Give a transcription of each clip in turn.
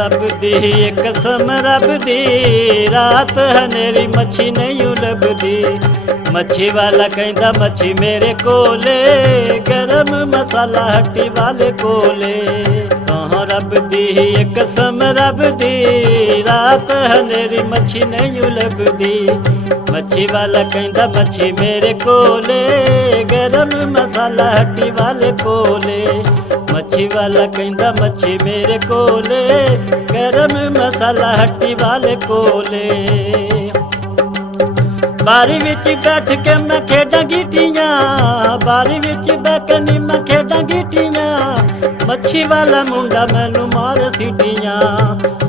रब दी एक कसम रब दी, रात हनेरी मच्छी नहीं लभदी। मच्छी वाला कहंदा मच्छी मेरे कोले, गरम मसाला हट्टी वाले कोले। तो रब दी एक कसम रब दी, रात हनेरी मच्छी नहीं लभदी। मच्छी वाला कहंदा मच्छी मेरे कोले, गरम मसाला हट्टी वाले कोले। मच्छी वाला कहंदा मच्छी मेरे कोले, गरम मसाला हट्टी वाले कोले। बारी विच बैठ के मैं खेडां गीटियां, बारी विच बैठनी मैं खेडां गीटियां। मच्छी वाला मुंडा मैनू मारे सीटियां,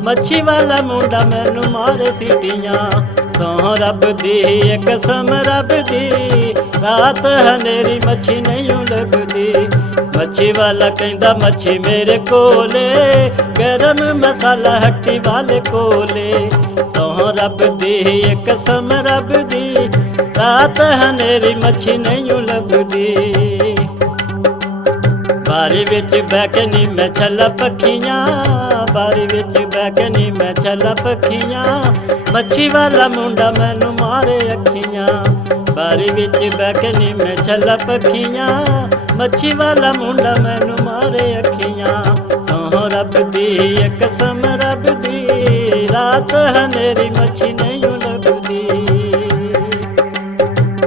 मच्छी वाला मुंडा मैनू मारे सीटियां। सौ रब दी एक कसम रब दी, रात हनेरी मच्छी नहीं लभदी। मच्छी वाला कहंदा मच्छी मेरे कोले, गरम मसाला हट्टी वाले कोले। सौ रब दी एक कसम रब दी, रात हनेरी मच्छी नहीं लभदी। बारी विच बैठनी मैं छला पखियां, बारी विच बैठनी मैं छला पखियां। मच्छी वाला मुंडा मैनू मारे अखियां, बारी विच बैठनी मैं छला पखियां। मच्छी वाला मुंडा मैनू मारे अखियां। सौ रब दी एक कसम रब दी, रात हनेरी मच्छी नहीं लभदी।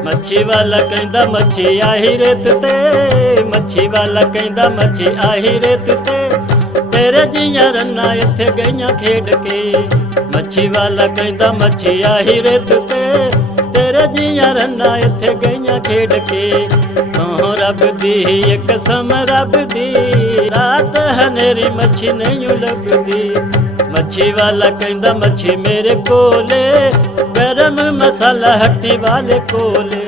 मच्छी वाला कहंदा मच्छी आही रेत ते, मच्छी वाला कहंदा मच्छी आही रेत ते। तेरे जियां रन्ना इत्थे गईयां खेड के। मच्छी वाला कहंदा मच्छी आही रेत ते, तेरे जियां रन्ना इत्थे गईयां खेड के। सौ रब दी एक कसम रब दी, रात हनेरी मच्छी नहीं लभदी। मच्छी वाला कहंदा मच्छी मेरे कोले, गरम मसाला हट्टी वाले कोले।